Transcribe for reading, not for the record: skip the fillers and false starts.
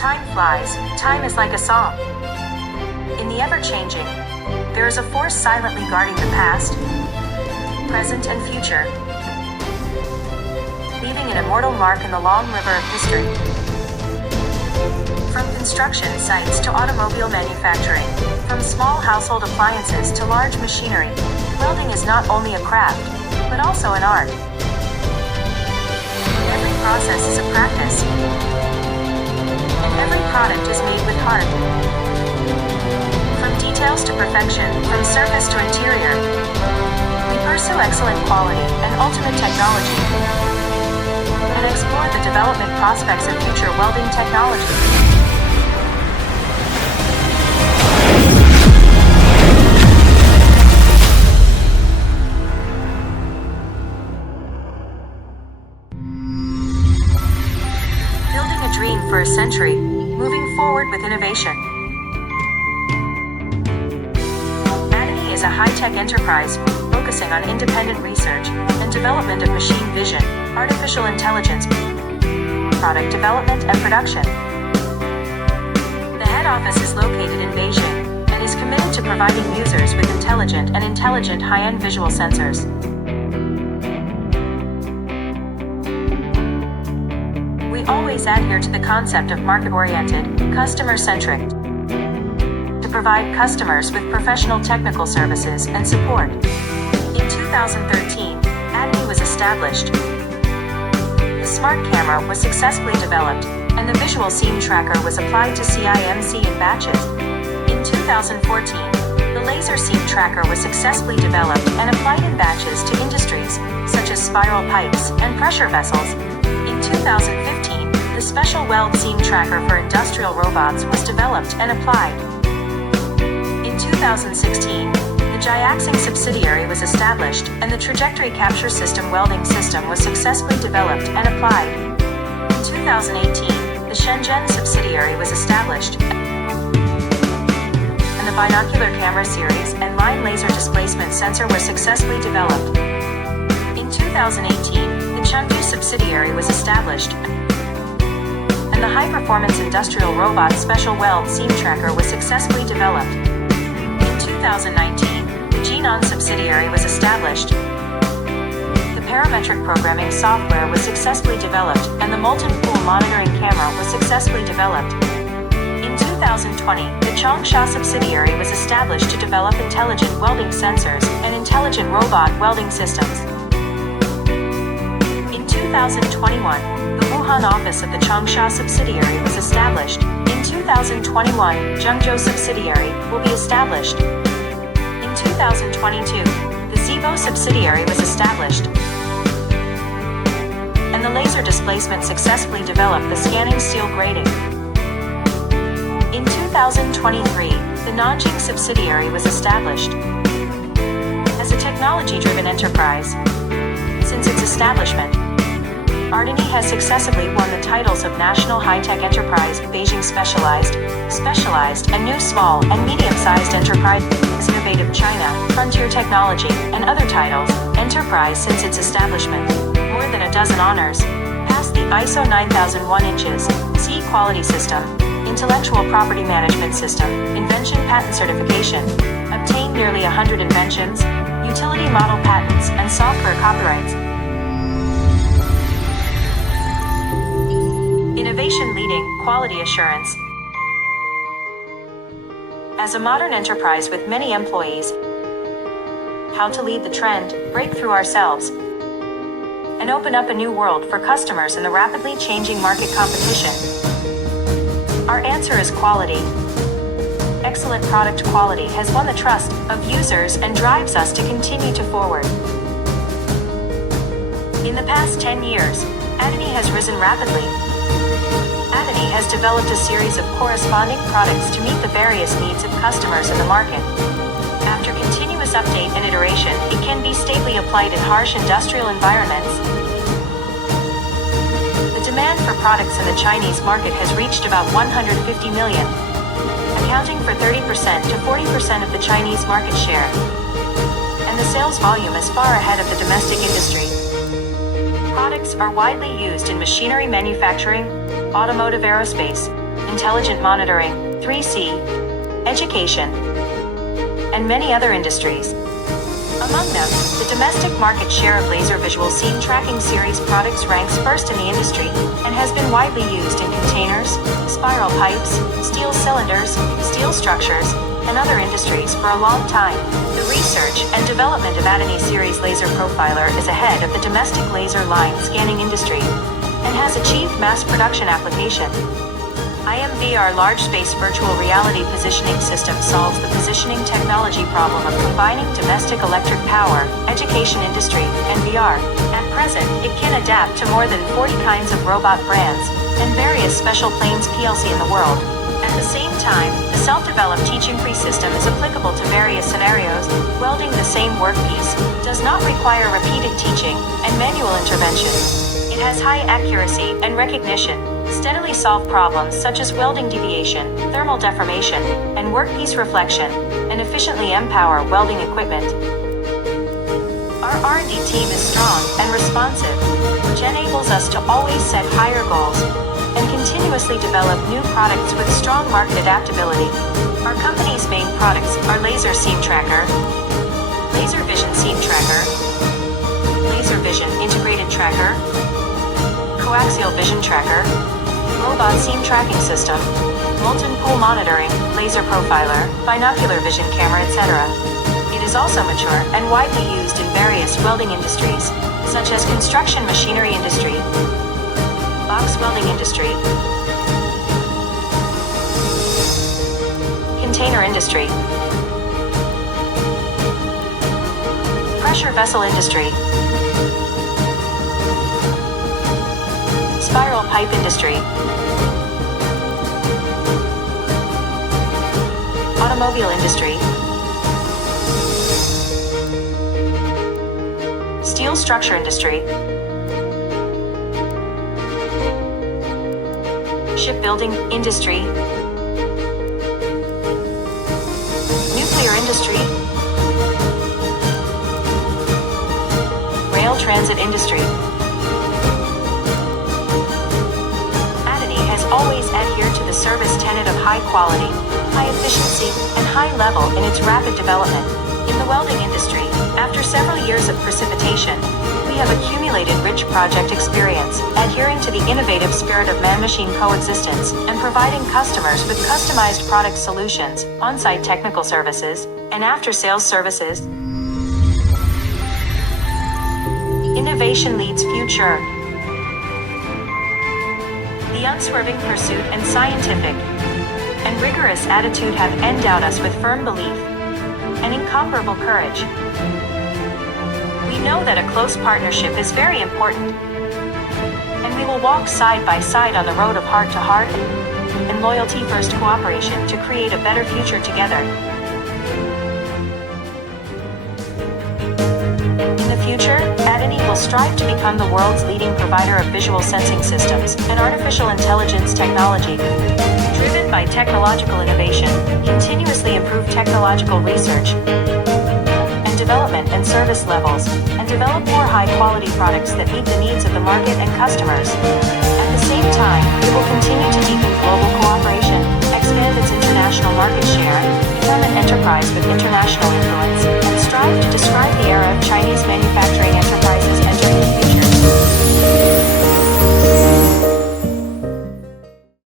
Time flies, time is like a song. In the ever-changing, there is a force silently guarding the past, present, and future, leaving an immortal mark in the long river of history. From construction sites to automobile manufacturing, from small household appliances to large machinery, welding is not only a craft, but also an art. Every process is a practice, and every product is made with heart. From details to perfection, from surface to interior, we pursue excellent quality and ultimate technology, and explore the development prospects of future welding technology. Building a dream for a century, moving forward with innovation. ATINY is a high-tech enterprise focusing on independent research and development of machine vision, artificial intelligence, product development, and production. The head office is located in Beijing and is committed to providing users with intelligent high-end visual sensors. We always adhere to the concept of market-oriented, customer-centric, to provide customers with professional technical services and support. In 2013, ATINY was established. The smart camera was successfully developed, and the visual seam tracker was applied to CIMC in batches. In 2014, the laser seam tracker was successfully developed and applied in batches to industries such as spiral pipes and pressure vessels. In 2015, the special weld seam tracker for industrial robots was developed and applied. In 2016, the Jiaxing subsidiary was established, and the trajectory capture system welding system was successfully developed and applied. In 2018, the Shenzhen subsidiary was established, and the binocular camera series and line laser displacement sensor were successfully developed. In 2018, the Chengdu subsidiary was established, and the high-performance industrial robot special weld seam tracker was successfully developed. In 2019, the Jinan subsidiary was established. The parametric programming software was successfully developed, and the molten pool monitoring camera was successfully developed. In 2020, the Changsha subsidiary was established to develop intelligent welding sensors and intelligent robot welding systems. In 2021, the Wuhan office of the Changsha subsidiary was established. In 2021, Zhengzhou subsidiary will be established. In 2022, the Zibo subsidiary was established, and the laser displacement successfully developed the scanning steel grating. In 2023, the Nanjing subsidiary was established. As a technology-driven enterprise, since its establishment, ATINY has successively won the titles of National High-Tech Enterprise, Beijing Specialized, and New Small and Medium-Sized Enterprise, Innovative China, Frontier Technology, and other titles. Enterprise since its establishment. More than a dozen honors. Passed the ISO 9001 inches, CE Quality System, Intellectual Property Management System, Invention Patent Certification. Obtained nearly 100 inventions, utility model patents, and software copyrights. Innovation leading, quality assurance. As a modern enterprise with many employees, how to lead the trend, break through ourselves, and open up a new world for customers in the rapidly changing market competition. Our answer is quality. Excellent product quality has won the trust of users and drives us to continue to forward. In the past 10 years, ATINY has risen rapidly. ATINY has developed a series of corresponding products to meet the various needs of customers in the market. After continuous update and iteration, it can be stably applied in harsh industrial environments. The demand for products in the Chinese market has reached about 150 million, accounting for 30% to 40% of the Chinese market share. And the sales volume is far ahead of the domestic industry. Products are widely used in machinery manufacturing, automotive, aerospace, intelligent monitoring, 3C, education, and many other industries. Among them, the domestic market share of laser visual scene tracking series products ranks first in the industry and has been widely used in containers, spiral pipes, steel cylinders, steel structures, and other industries for a long time. The research and development of ATINY series laser profiler is ahead of the domestic laser line scanning industry and has achieved mass production application. IMVR large space virtual reality positioning system solves the positioning technology problem of combining domestic electric power, education industry, and VR. At present, it can adapt to more than 40 kinds of robot brands and various special planes PLC in the world. At the same time, the self-developed teaching-free system is applicable to various scenarios. Welding the same workpiece does not require repeated teaching and manual intervention. It has high accuracy and recognition, steadily solve problems such as welding deviation, thermal deformation, and workpiece reflection, and efficiently empower welding equipment. Our R&D team is strong and responsive, which enables us to always set higher goals and continuously develop new products with strong market adaptability. Our company's main products are Laser Seam Tracker, Laser Vision Seam Tracker, Laser Vision Integrated Tracker, Coaxial Vision Tracker, Robot Seam Tracking System, Molten Pool Monitoring, Laser Profiler, Binocular Vision Camera, etc. It is also mature and widely used in various welding industries, such as construction machinery industry, box welding industry, container industry, pressure vessel industry, spiral pipe industry, automobile industry, steel structure industry, shipbuilding industry, nuclear industry, rail transit industry. Always adhere to the service tenet of high quality, high efficiency, and high level in its rapid development. In the welding industry, after several years of precipitation, we have accumulated rich project experience, adhering to the innovative spirit of man-machine coexistence, and providing customers with customized product solutions, on-site technical services, and after-sales services. Innovation leads future. The unswerving pursuit and scientific and rigorous attitude have endowed us with firm belief and incomparable courage. We know that a close partnership is very important, and we will walk side by side on the road of heart-to-heart and loyalty-first cooperation to create a better future together. In the future, ATINY will strive to become the world's leading provider of visual sensing systems and artificial intelligence technology, driven by technological innovation, continuously improve technological research and development and service levels, and develop more high-quality products that meet the needs of the market and customers. At the same time, it will continue to deepen global cooperation, expand its international market share, become an enterprise with international influence, and strive to describe the era of Chinese manufacturing